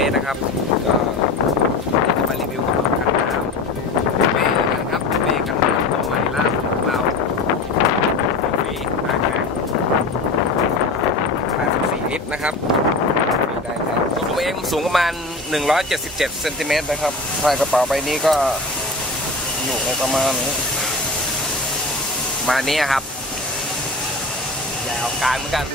มย์นะครับ ก็จะมารีวิวกับคันน้ำเมย์กันครับเมย์กันน้ำตัวใหม่ล่าสุดของเราวีอาร์แ84ลิตรนะครับได้ครัตัวเองสูงประมาณ 177เซนติเมตรนะครับใส่กระเป๋าใบนี้ก็อยู่ในประมาณมานี้ครับใหญ่ออกการเหมือนกัน